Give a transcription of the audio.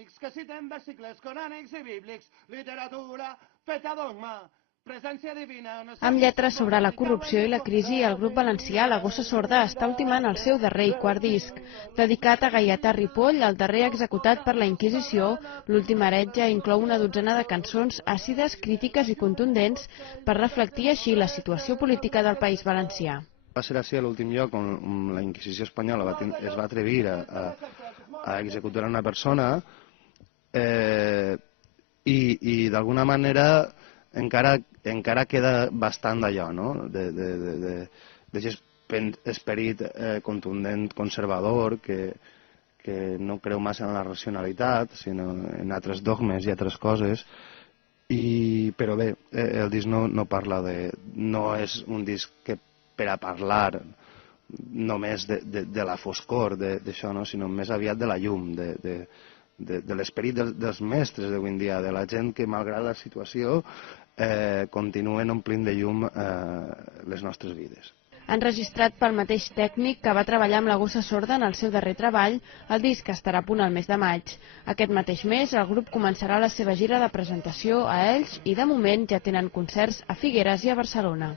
tècnics que citen versicles corànics i bíblics, literatura feta dogma, presència divina... Amb lletres sobre la corrupció i la crisi, el grup valencià La Gossa Sorda està ultimant el seu darrer i quart disc. Dedicat a Gaietà Ripoll, el darrer executat per la Inquisició, l'últim heretge inclou una dotzena de cançons àcides, crítiques i contundents per reflectir així la situació política del País Valencià. Va ser així l'últim lloc on la Inquisició espanyola es va atrevir a executar una persona i d'alguna manera encara queda bastant d'allò, no? D'aquest esperit contundent conservador que no creu massa en la racionalitat, sinó en altres dogmes i altres coses. Però bé, el disc no parla no és un disc que per a parlar només de la foscor d'això, no? Sinó més aviat de la llum, de l'esperit dels mestres d'avui en dia, de la gent que malgrat la situació continuen omplint de llum les nostres vides. Enregistrat pel mateix tècnic que va treballar amb La Gossa Sorda en el seu darrer treball, el disc estarà a punt al mes de maig. Aquest mateix mes el grup començarà la seva gira de presentació a Elx i de moment ja tenen concerts a Figueres i a Barcelona.